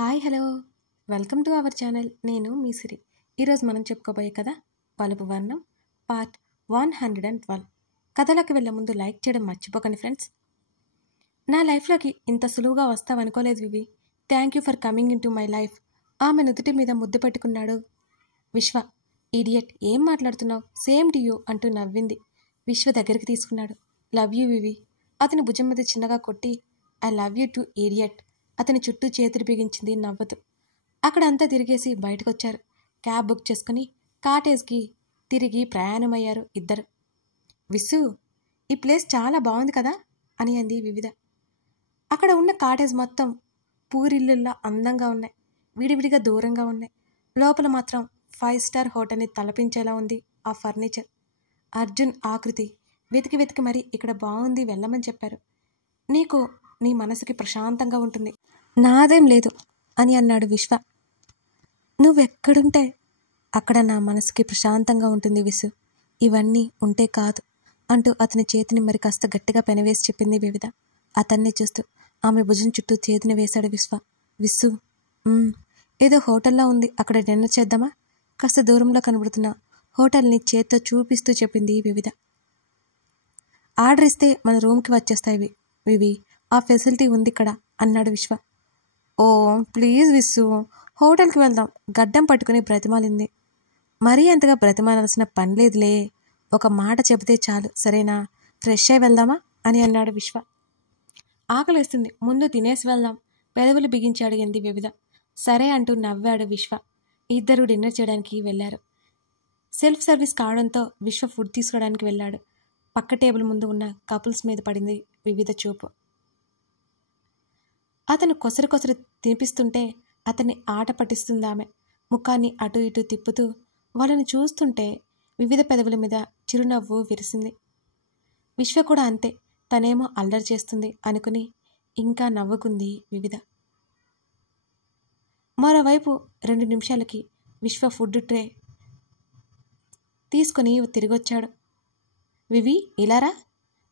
Hi hello welcome to our channel. నేను మీ సిరి. ఈరోజు మనం చెప్పుకోబోయే కథ బలుపు వర్ణం పార్ట్ 112. కథలోకి వెళ్ళే ముందు లైక్ చేయడం మర్చిపోకండి ఫ్రెండ్స్. నా లైఫ్లోకి ఇంత సులువుగా వస్తావనుకోలేదు Vivi. Thank you for coming in to my life. ఆమె నుదుటి మీద ముద్దు పెట్టుకున్నాడు విశ్వ. ఈడియట్, ఏం మాట్లాడుతున్నావు? సేమ్ టు యూ అంటూ నవ్వింది. విశ్వ దగ్గరికి తీసుకున్నాడు. లవ్ యూ వివి. అతని భుజం మీద చిన్నగా కొట్టి I love you to idiot. అతని చుట్టూ చేతులు బిగించింది నవ్వుతూ. అక్కడంతా తిరిగేసి బయటకొచ్చారు. క్యాబ్ బుక్ చేసుకుని కాటేజ్కి తిరిగి ప్రయాణమయ్యారు ఇద్దరు. విసు, ఈ ప్లేస్ చాలా బాగుంది కదా అని అంది వివిధ. అక్కడ ఉన్న కాటేజ్ మొత్తం పూరిల్లుల్లా అందంగా ఉన్నాయి. విడివిడిగా దూరంగా ఉన్నాయి. లోపల మాత్రం 5 స్టార్ హోటల్ని తలపించేలా ఉంది ఆ ఫర్నిచర్. అర్జున్ ఆకృతి వెతికి వెతికి మరీ ఇక్కడ బాగుంది, వెళ్ళమని చెప్పారు. నీకు నీ మనసుకి ప్రశాంతంగా ఉంటుంది. నాదేం లేదు అని అన్నాడు విశ్వ. నువ్వెక్కడుంటే అక్కడ నా మనసుకి ప్రశాంతంగా ఉంటుంది విసు. ఇవన్నీ ఉంటే కాదు అంటూ అతని చేతిని మరి కాస్త గట్టిగా పెనవేసి చెప్పింది వివిధ అతన్ని చూస్తూ. ఆమె భుజం చుట్టూ చేతిని వేశాడు విశ్వ. విసు, ఏదో హోటల్లా ఉంది, అక్కడ డిన్నర్ చేద్దామా? కాస్త దూరంలో కనబడుతున్న హోటల్ని చేత్తో చూపిస్తూ చెప్పింది వివిధ. ఆర్డర్ ఇస్తే మన రూమ్కి వచ్చేస్తాయి వివి, ఆ ఫెసిలిటీ ఉంది ఇక్కడ అన్నాడు విశ్వ. ఓ ప్లీజ్ విస్సు, హోటల్కి వెళ్దాం గడ్డం పట్టుకుని బ్రతిమాలింది. మరీ అంతగా బ్రతిమాలాల్సిన పని లేదులే, ఒక మాట చెబితే చాలు, సరేనా? ఫ్రెష్ అయి వెళ్దామా అని అన్నాడు విశ్వ. ఆకలిస్తుంది, ముందు తినేసి వెళ్దాం పెదవులు బిగించి అడిగింది వివిధ. సరే అంటూ నవ్వాడు విశ్వ. ఇద్దరు డిన్నర్ చేయడానికి వెళ్ళారు. సెల్ఫ్ సర్వీస్ కావడంతో విశ్వ ఫుడ్ తీసుకోవడానికి వెళ్ళాడు. పక్క టేబుల్ ముందు ఉన్న కపుల్స్ మీద పడింది వివిధ చూపు. అతను కొసరు కొసరు తినిపిస్తుంటే అతన్ని ఆట పట్టిస్తుంది ఆమె. ముఖాన్ని అటు ఇటు తిప్పుతూ వాళ్ళని చూస్తుంటే వివిధ పెదవుల మీద చిరునవ్వు విరిసింది. విశ్వ కూడా అంతే, తనేమో అల్లరి చేస్తుంది అనుకుని ఇంకా నవ్వుకుంది వివిధ. మరోవైపు 2 నిమిషాలకి విశ్వ ఫుడ్ ట్రే తీసుకుని తిరిగొచ్చాడు. వివి, ఇలారా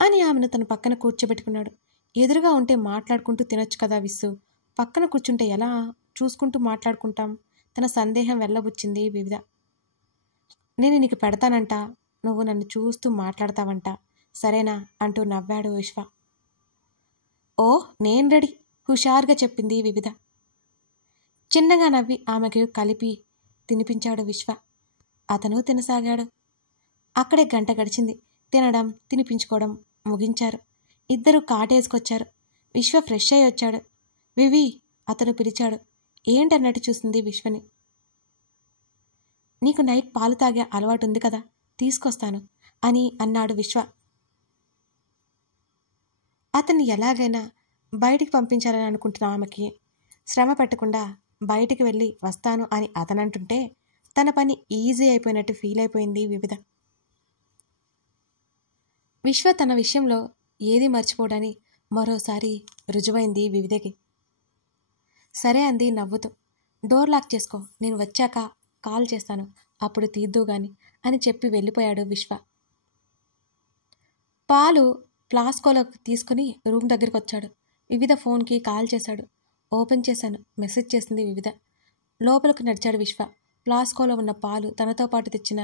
అని ఆమెను తన పక్కన కూర్చోబెట్టుకున్నాడు. ఎదురుగా ఉంటే మాట్లాడుకుంటూ తినొచ్చు కదా విస్సు, పక్కన కూర్చుంటే ఎలా? చూసుకుంటూ మాట్లాడుకుంటాం. తన సందేహం వెళ్ళబుచ్చింది వివిధ. నేను నీకు పెడతానంట, నువ్వు నన్ను చూస్తూ మాట్లాడతావంట, సరేనా అంటూ నవ్వాడు విశ్వ. ఓ నేను రెడీ, హుషారుగా చెప్పింది వివిధ. చిన్నగా నవ్వి ఆమెకు కలిపి తినిపించాడు విశ్వ. అతను తినసాగాడు. అక్కడే గంట గడిచింది. తినడం తినిపించుకోవడం ముగించారు. ఇద్దరు కాటేజ్కొచ్చారు. విశ్వ ఫ్రెష్ అయి వచ్చాడు. వివి అతను పిలిచాడు. ఏంటన్నట్టు చూసింది విశ్వని. నీకు నైట్ పాలు తాగే అలవాటు ఉంది కదా, తీసుకొస్తాను అని అన్నాడు విశ్వ. అతన్ని ఎలాగైనా బయటికి పంపించాలని అనుకుంటున్న ఆమెకి శ్రమ పెట్టకుండా బయటికి వెళ్ళి వస్తాను అని అతనంటుంటే తన పని ఈజీ అయిపోయినట్టు ఫీల్ అయిపోయింది వివిధ. విశ్వ తన విషయంలో ఏది మర్చిపోవడని మరోసారి రుజువైంది వివిధకి. సరే అంది నవ్వుతూ. డోర్ లాక్ చేసుకో, నేను వచ్చాక కాల్ చేస్తాను, అప్పుడు తీద్దు గాని అని చెప్పి వెళ్ళిపోయాడు విశ్వ. పాలు ఫ్లాస్కోలో తీసుకుని రూమ్ దగ్గరికి వచ్చాడు. వివిధ ఫోన్కి కాల్ చేశాడు. ఓపెన్ చేశాను, మెసేజ్ చేసింది వివిధ. లోపలికి నడిచాడు విశ్వ. ఫ్లాస్కోలో ఉన్న పాలు తనతో పాటు తెచ్చిన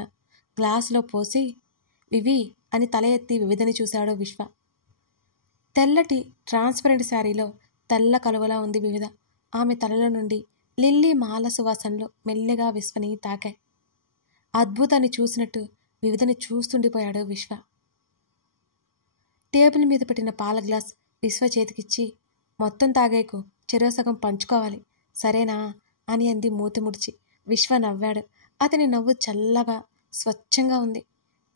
గ్లాసులో పోసి వివి అని తల ఎత్తి వివిధని చూశాడు విశ్వ. తెల్లటి ట్రాన్స్పరెంట్ శారీలో తెల్ల కలువలా ఉంది వివిధ. ఆమె తలలో నుండి లిల్లీ మాల సువాసనలు మెల్లిగా విశ్వని తాకాయి. అద్భుతాన్ని చూసినట్టు వివిధని చూస్తుండిపోయాడు విశ్వ. టేబుల్ మీద పెట్టిన పాల గ్లాస్ విశ్వ చేతికిచ్చి, మొత్తం తాగేకు, చెరో సగం పంచుకోవాలి, సరేనా అని అంది మూతి ముడిచి. విశ్వ నవ్వాడు. అతని నవ్వు చల్లగా స్వచ్ఛంగా ఉంది.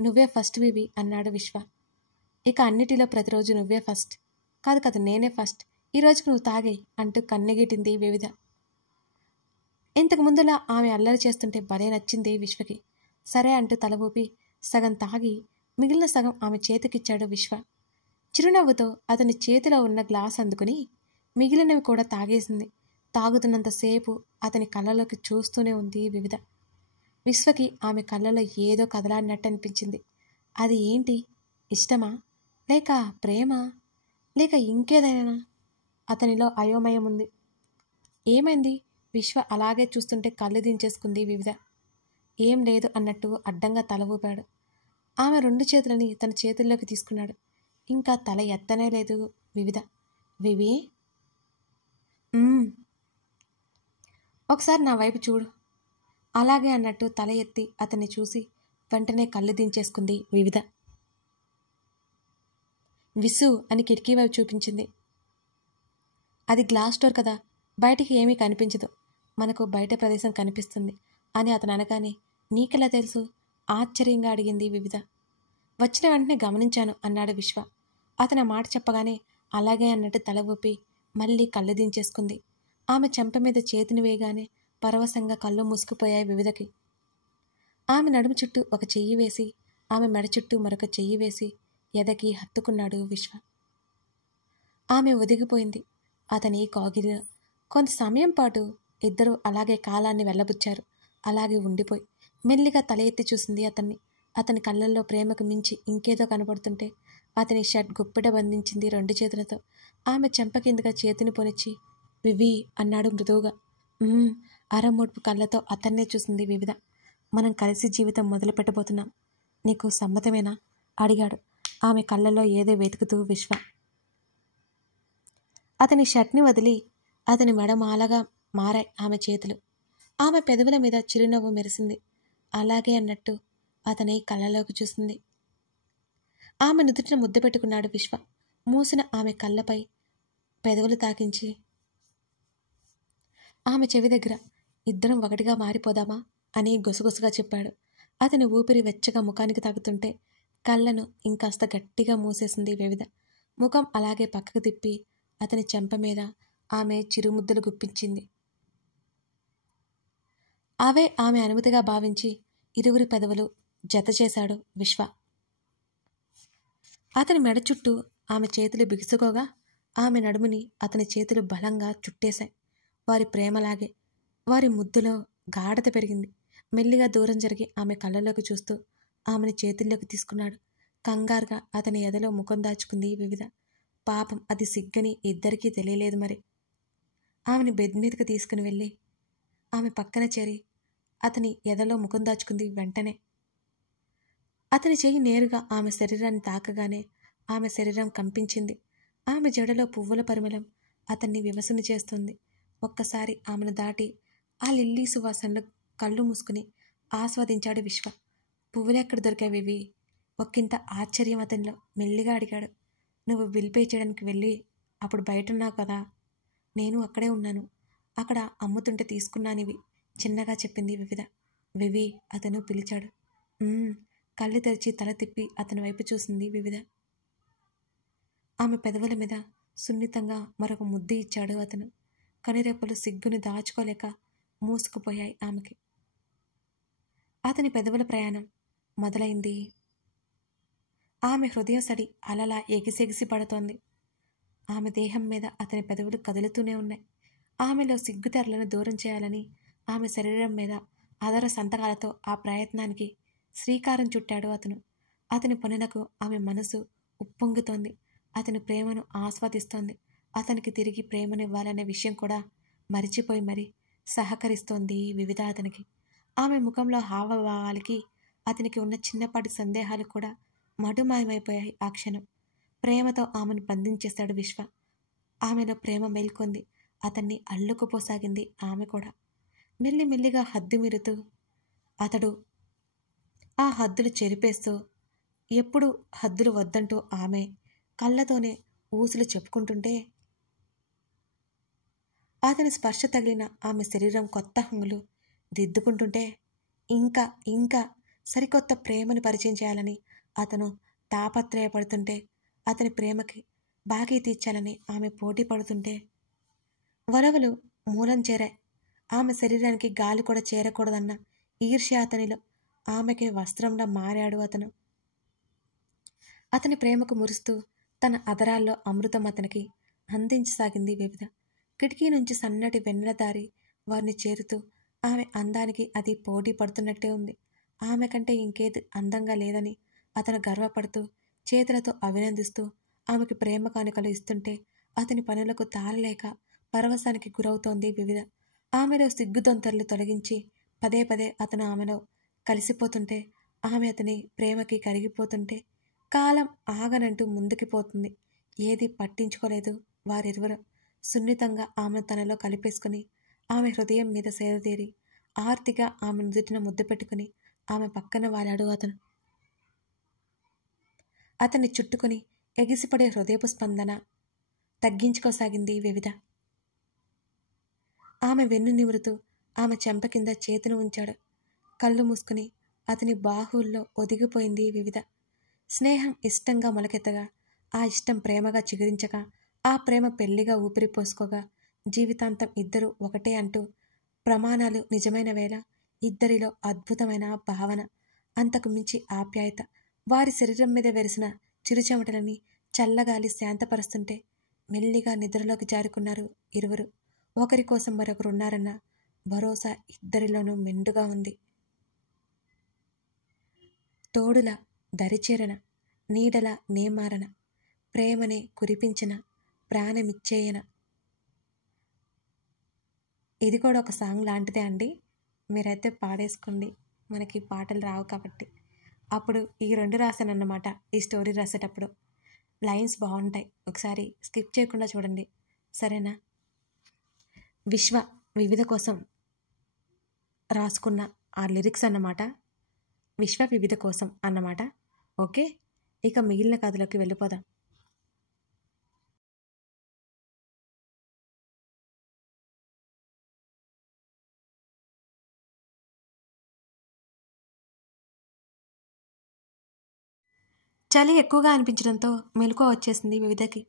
నువ్వే ఫస్ట్ వివి అన్నాడు విశ్వ. ఇక అన్నిటిలో ప్రతిరోజు నువ్వే ఫస్ట్. కాదు నేనే ఫస్ట్, ఈరోజుకు నువ్వు తాగేయి అంటూ కన్నెగిటింది వివిధ. ఇంతకు ముందులా ఆమె అల్లరి చేస్తుంటే భలే నచ్చింది విశ్వకి. సరే అంటూ తల ఊపి సగం తాగి మిగిలిన సగం ఆమె చేతికిచ్చాడు విశ్వ. చిరునవ్వుతో అతని చేతిలో ఉన్న గ్లాస్ అందుకుని మిగిలినవి కూడా తాగేసింది. తాగుతున్నంతసేపు అతని కళ్ళలోకి చూస్తూనే ఉంది వివిధ. విశ్వకి ఆమె కళ్ళలో ఏదో కదలాడినట్టు అనిపించింది. అది ఏంటి? ఇష్టమా, లేక ప్రేమ, లేక ఇంకేదైనా? అతనిలో అయోమయం ఉంది. ఏమైంది? విశ్వ అలాగే చూస్తుంటే కళ్ళు దించేసుకుంది వివిధ. ఏం లేదు అన్నట్టు అడ్డంగా తల ఊపాడు. ఆమె 2 చేతులని తన చేతుల్లోకి తీసుకున్నాడు. ఇంకా తల ఎత్తనే లేదు వివిధ. వివి, ఒకసారి నా వైపు చూడు. అలాగే అన్నట్టు తల ఎత్తి అతన్ని చూసి వెంటనే కళ్ళు దించేసుకుంది వివిధ. విసు అని కిటికీ వైపు చూపించింది. అది గ్లాస్ డోర్ కదా, బయటికి ఏమీ కనిపించదు, మనకు బయట ప్రదేశం కనిపిస్తుంది అని అతను అనగానే నీకెలా తెలుసు? ఆశ్చర్యంగా అడిగింది వివిధ. వచ్చిన వెంటనే గమనించాను అన్నాడు విశ్వ. అతని మాట చెప్పగానే అలాగే అన్నట్టు తల ఊపి మళ్ళీ కళ్ళు దించేసుకుంది. ఆమె చెంప మీద చేతిని వేయగానే పరవశంగా కళ్ళు మూసుకుపోయాయి వివిధకి. ఆమె నడుము చుట్టూ ఒక చెయ్యి వేసి ఆమె మెడ చుట్టూ మరొక చెయ్యి వేసి ఎదకి హత్తుకున్నాడు విశ్వ. ఆమె ఒదిగిపోయింది అతని కాగిలిలో. కొంత సమయం పాటు ఇద్దరూ అలాగే కాలాన్ని వెళ్ళబుచ్చారు. అలాగే ఉండిపోయి మెల్లిగా తల ఎత్తి చూసింది అతన్ని. అతని కళ్ళల్లో ప్రేమకు మించి ఇంకేదో కనపడుతుంటే అతని షర్ట్ గుప్పెట బంధించింది 2 చేతులతో. ఆమె చెంప కిందగా చేతిని పొనిచ్చి వివి అన్నాడు మృదువుగా. అరమోడ్పు కళ్ళతో అతన్నే చూసింది వివిధ. మనం కలిసి జీవితం మొదలు పెట్టబోతున్నాం, నీకు సమ్మతమేనా అడిగాడు ఆమె కళ్ళల్లో ఏదో వెతుకుతూ విశ్వ. అతని షర్ట్ని వదిలి అతని మెడమాలగా మారాయి ఆమె చేతులు. ఆమె పెదవుల మీద చిరునవ్వు మెరిసింది. అలాగే అన్నట్టు అతని కళ్ళలోకి చూసింది. ఆమె నుదుటిన ముద్దు పెట్టుకున్నాడు విశ్వ. మూసిన ఆమె కళ్ళపై పెదవులు తాకించి ఆమె చెవి దగ్గర ఇద్దరం ఒకటిగా మారిపోదామా అని గుసగుసగా చెప్పాడు. అతని ఊపిరి వెచ్చగా ముఖానికి తాకుతుంటే కళ్ళను ఇంకాస్త గట్టిగా మూసేసింది వివిధ. ముఖం అలాగే పక్కకు తిప్పి అతని చెంప మీద ఆమె చిరుముద్దులు గుప్పించింది. అవే ఆమె అనుమతిగా భావించి ఇరువురి పెదవులు జత చేశాడు విశ్వ. అతని మెడ చుట్టూ ఆమె చేతులు బిగుసుకోగా ఆమె నడుముని అతని చేతులు బలంగా చుట్టేశాయి. వారి ప్రేమలాగే వారి ముద్దులో గాఢత పెరిగింది. మెల్లిగా దూరం జరిగి ఆమె కళ్ళలోకి చూస్తూ ఆమెను చేతుల్లోకి తీసుకున్నాడు. కంగారుగా అతని ఎదలో ముఖం దాచుకుంది వివిధ. పాపం అది సిగ్గని ఇద్దరికీ తెలియలేదు మరి. ఆమెను బెడ్ మీదకి తీసుకుని వెళ్ళి ఆమె పక్కన చేరి అతని ఎదలో ముఖం దాచుకుంది. వెంటనే అతని చెయ్యి నేరుగా ఆమె శరీరాన్ని తాకగానే ఆమె శరీరం కంపించింది. ఆమె జడలో పువ్వుల పరిమళం అతన్ని వివసుని చేస్తుంది. ఒక్కసారి ఆమెను దాటి ఆ లిల్లీ సువాసనలో కళ్ళు మూసుకుని ఆస్వాదించాడు విశ్వ. పువ్వులెక్కడ దొరికావివి? ఒక్కింత ఆశ్చర్యం అతనిలో. మెల్లిగా అడిగాడు. నువ్వు బిల్ పే చేయడానికి వెళ్ళి అప్పుడు బయటున్నావు కదా, నేను అక్కడే ఉన్నాను. అక్కడ అమ్ముతుంటే తీసుకున్నానివి చిన్నగా చెప్పింది వివిధ. వివి అతను పిలిచాడు. కళ్ళు తెరిచి తల తిప్పి అతని వైపు చూసింది వివిధ. ఆమె పెదవుల మీద సున్నితంగా మరొక ముద్దు ఇచ్చాడు అతను. కనురెప్పలు సిగ్గుని దాచుకోలేక మూసుకుపోయాయి ఆమెకి. అతని పెదవుల ప్రయాణం మొదలైంది. ఆమె హృదయం సడి అలలా ఎగిసెగిసి పడుతోంది. ఆమె దేహం మీద అతని పెదవులు కదులుతూనే ఉన్నాయి. ఆమెలో సిగ్గుతెరలను దూరం చేయాలని ఆమె శరీరం మీద అదర సంతకాలతో ఆ ప్రయత్నానికి శ్రీకారం చుట్టాడు అతను. అతని పనులకు ఆమె మనసు ఉప్పొంగుతోంది. అతని ప్రేమను ఆస్వాదిస్తోంది. అతనికి తిరిగి ప్రేమనివ్వాలనే విషయం కూడా మరిచిపోయి మరి సహకరిస్తోంది వివిధ అతనికి. ఆమె ముఖంలో హావభావాలకి అతనికి ఉన్న చిన్నపాటి సందేహాలు కూడా మటుమాయమైపోయాయి ఆ క్షణం. ప్రేమతో ఆమెను బంధించేశాడు విశ్వ. ఆమెలో ప్రేమ మేల్కొంది. అతన్ని అల్లుకుపోసాగింది ఆమె కూడా. మెల్లిమెల్లిగా హద్దు మీరుతూ అతడు ఆ హద్దులు చెరిపేస్తూ, ఎప్పుడు హద్దులు వద్దంటూ ఆమె కళ్ళతోనే ఊసులు చెప్పుకుంటుంటే అతని స్పర్శ తగిలిన ఆమె శరీరం కొత్త హంగులు దిద్దుకుంటుంటే ఇంకా ఇంకా సరికొత్త ప్రేమను పరిచయం చేయాలని అతను తాపత్రయపడుతుంటే, అతని ప్రేమకి బాకీ తీర్చాలని ఆమె పోటీ పడుతుంటే వరవలు మూలం చేరాయి. ఆమె శరీరానికి గాలి కూడా చేరకూడదన్న ఈర్ష్య అతనిలో. ఆమెకే వస్త్రంలో మారాడు అతను. అతని ప్రేమకు మురుస్తూ తన అదరాల్లో అమృతం అతనికి అందించసాగింది వివిధ. కిటికీ నుంచి సన్నటి వెన్నెల దారి వారిని చేరుతూ ఆమె అందానికి అది పోటీ పడుతున్నట్టే ఉంది. ఆమె కంటే ఇంకేది అందంగా లేదని అతను గర్వపడుతూ చేతులతో అభినందిస్తూ ఆమెకి ప్రేమ కానుకలు ఇస్తుంటే అతని పనులకు తాళలేక పరవశానికి గురవుతోంది వివిధ. ఆమెలో సిగ్గుదొంతర్లు తొలగించి పదే పదే అతను ఆమెలో కలిసిపోతుంటే, ఆమె అతని ప్రేమకి కరిగిపోతుంటే కాలం ఆగనంటూ ముందుకి పోతుంది. ఏది పట్టించుకోలేదు వారిరువురు. సున్నితంగా ఆమెను తనలో కలిపేసుకుని ఆమె హృదయం మీద సేదతీరి ఆర్తిగా ఆమె నుదుటిన ముద్దు పెట్టుకుని ఆమె పక్కన వాలాడు అతను. అతన్ని చుట్టుకుని ఎగిసిపడే హృదయపు స్పందన తగ్గించుకోసాగింది వివిధ. ఆమె వెన్ను నివురుతూ ఆమె చెంప కింద చేతిని ఉంచాడు. కళ్ళు మూసుకుని అతని బాహువుల్లో ఒదిగిపోయింది వివిధ. స్నేహం ఇష్టంగా మొలకెత్తగా, ఆ ఇష్టం ప్రేమగా చిగురించగా, ఆ ప్రేమ పెళ్లిగా ఊపిరి పోసుకోగా, జీవితాంతం ఇద్దరూ ఒకటే అంటూ ప్రమాణాలు నిజమైన వేళ ఇద్దరిలో అద్భుతమైన భావన, అంతకు మించి ఆప్యాయత. వారి శరీరం మీద వెరిసిన చిరుచెమటలని చల్లగాలి శాంతపరుస్తుంటే మెల్లిగా నిద్రలోకి జారుకున్నారు ఇరువురు. ఒకరి కోసం మరొకరున్నారన్న భరోసా ఇద్దరిలోనూ మెండుగా ఉంది. తోడుల దరిచేరన, నీడల నేమారన, ప్రేమనే కురిపించిన, ప్రాణమిచ్చేయన. ఇది కూడా ఒక సాంగ్ లాంటిదే అండి. మీరైతే పాడేసుకోండి, మనకి పాటలు రావు కాబట్టి. అప్పుడు ఈ 2 రాశానన్నమాట ఈ స్టోరీ రాసేటప్పుడు. లైన్స్ బాగుంటాయి, ఒకసారి స్కిప్ చేయకుండా చూడండి, సరేనా? విశ్వ వివిధ కోసం రాసుకున్న ఆ లిరిక్స్ అన్నమాట. విశ్వ వివిధ కోసం అన్నమాట. ఓకే, ఇక మిగిలిన కథలోకి వెళ్ళిపోదాం. చలి ఎక్కువగా అనిపించడంతో మెలకువ వచ్చేసింది వివిధకి.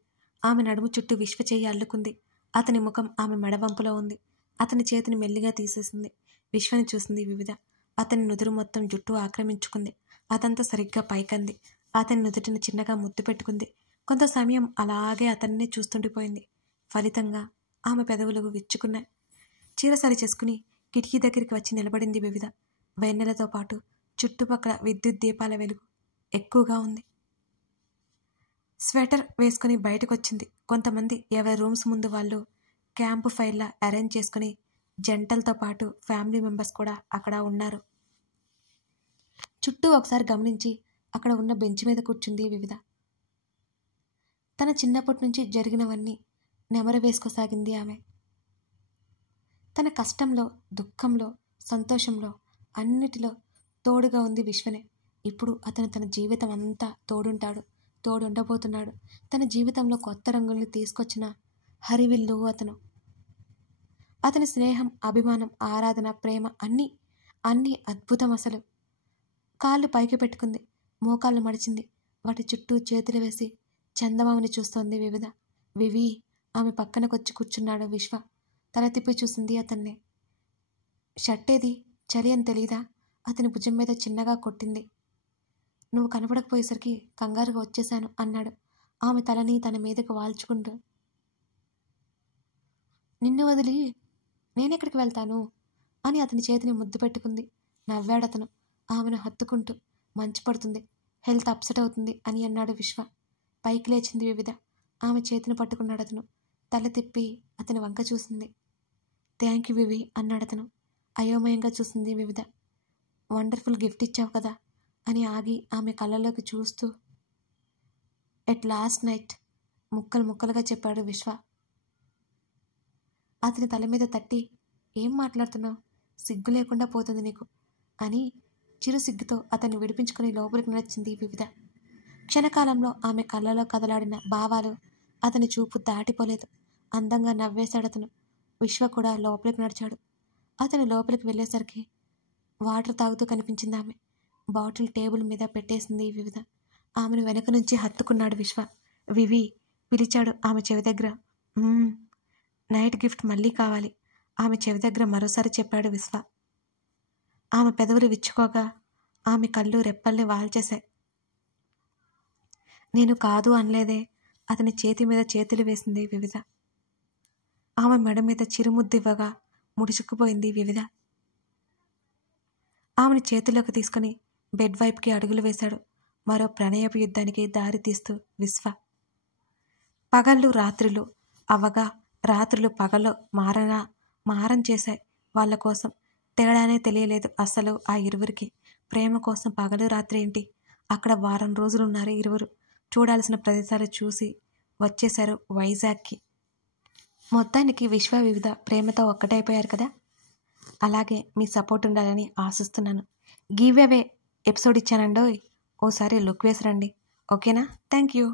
ఆమె నడుము చుట్టూ విశ్వ చెయ్యి అల్లుకుంది. అతని ముఖం ఆమె మెడవంపులో ఉంది. అతని చేతిని మెల్లిగా తీసేసింది. విశ్వని చూసింది వివిధ. అతని నుదురు మొత్తం జుట్టు ఆక్రమించుకుంది. అదంతా సరిగ్గా పైకంది. అతని నుదుటిని చిన్నగా ముద్దు పెట్టుకుంది. కొంత సమయం అలాగే అతన్నే చూస్తుండిపోయింది. ఫలితంగా ఆమె పెదవులు విచ్చుకున్నాయి. చీర సరి చేసుకుని కిటికీ దగ్గరికి వచ్చి నిలబడింది వివిధ. వెన్నెలతో పాటు చుట్టుపక్కల విద్యుత్ దీపాల వెలుగు ఎక్కువగా ఉంది. స్వెటర్ వేసుకుని బయటకొచ్చింది. కొంతమంది ఎవరి రూమ్స్ ముందు వాళ్ళు క్యాంపు ఫైర్లా అరేంజ్ చేసుకుని జంటలతో పాటు ఫ్యామిలీ మెంబర్స్ కూడా అక్కడ ఉన్నారు. చుట్టూ ఒకసారి గమనించి అక్కడ ఉన్న బెంచ్ మీద కూర్చుంది వివిధ. తన చిన్నప్పటి నుంచి జరిగినవన్నీ నెమరు వేసుకోసాగింది ఆమె. తన కష్టంలో, దుఃఖంలో, సంతోషంలో అన్నిటిలో తోడుగా ఉంది విశ్వనే. ఇప్పుడు అతను తన జీవితం అంతా తోడుండబోతున్నాడు. తన జీవితంలో కొత్త రంగుల్ని తీసుకొచ్చిన హరివిల్లు అతను. అతని స్నేహం, అభిమానం, ఆరాధన, ప్రేమ అన్నీ అద్భుతం అసలు. కాళ్ళు పైకి పెట్టుకుంది, మోకాళ్ళు మడిచింది. వాటి చుట్టూ చేతులు వేసి చందమామని చూస్తోంది వివిధ. వివి ఆమె పక్కనకొచ్చి కూర్చున్నాడు విశ్వ. తల తిప్పి చూసింది అతన్నే. షర్టేది, చలి అని తెలీదా? అతని భుజం మీద చిన్నగా కొట్టింది. నువ్వు కనపడకపోయేసరికి కంగారుగా వచ్చేశాను అన్నాడు ఆమె తలని తన మీదకు వాల్చుకుంటూ. నిన్ను వదిలి నేనెక్కడికి వెళ్తాను అని అతని చేతిని ముద్దు పెట్టుకుంది. నవ్వాడతను ఆమెను హత్తుకుంటూ. మంచు పడుతుంది, హెల్త్ అప్సెట్ అవుతుంది అని అన్నాడు విశ్వ. పైకి లేచింది వివిధ. ఆమె చేతిని పట్టుకున్నాడు అతను. తల తిప్పి అతని వంక చూసింది. థ్యాంక్ యూ వివి అన్నాడతను. అయోమయంగా చూసింది వివిధ. వండర్ఫుల్ గిఫ్ట్ ఇచ్చావు కదా అని ఆగి ఆమె కళ్ళలోకి చూస్తూ ఎట్ లాస్ట్ నైట్ ముక్కలు ముక్కలుగా చెప్పాడు విశ్వ. అతని తల మీద తట్టి, ఏం మాట్లాడుతున్నావు? సిగ్గు లేకుండా పోతుంది నీకు అని చిరు సిగ్గుతో అతన్ని విడిపించుకుని లోపలికి నడిచింది వివిధ. క్షణకాలంలో ఆమె కళ్ళలో కదలాడిన భావాలు అతని చూపు దాటిపోలేదు. అందంగా నవ్వేశాడతను. విశ్వ కూడా లోపలికి నడిచాడు. అతను లోపలికి వెళ్ళేసరికి వాటర్ తాగుతూ కనిపించింది ఆమె. బాటిల్ టేబుల్ మీద పెట్టేసింది వివిధ. ఆమెను వెనక నుంచి హత్తుకున్నాడు విశ్వ. వివి పిలిచాడు ఆమె చెవి దగ్గర. నైట్ గిఫ్ట్ మళ్ళీ కావాలి ఆమె చెవి దగ్గర మరోసారి చెప్పాడు విశ్వ. ఆమె పెదవులు విచ్చుకోగా ఆమె కళ్ళు రెప్పల్ని వాల్చేశాయి. నేను కాదు అనలేదే. అతని చేతి మీద చేతులు వేసింది వివిధ. ఆమె మెడ మీద చిరుముద్దివ్వగా ముడుచుకుపోయింది వివిధ. ఆమెను చేతిలోకి తీసుకుని బెడ్ వైపుకి అడుగులు వేశాడు. మరో ప్రణయపు యుద్ధానికి దారి తీస్తూ విశ్వ. పగళ్ళు రాత్రులు అవ్వగా రాత్రులు పగలు మారం చేశాయి వాళ్ళ కోసం. తేడానే తెలియలేదు అసలు ఆ ఇరువురికి. ప్రేమ కోసం పగలు రాత్రి ఏంటి? అక్కడ వారం రోజులు ఉన్నారు ఇరువురు. చూడాల్సిన ప్రదేశాలు చూసి వచ్చేశారు వైజాగ్కి. మొత్తానికి విశ్వ వివిధ ప్రేమతో ఒక్కటైపోయారు కదా. అలాగే మీ సపోర్ట్ ఉండాలని ఆశిస్తున్నాను. గివ్ అవే ఎపిసోడ్ ఇచ్చానండోయ్, ఓసారి లుక్ వేసి రండి. ఓకేనా? Thank you.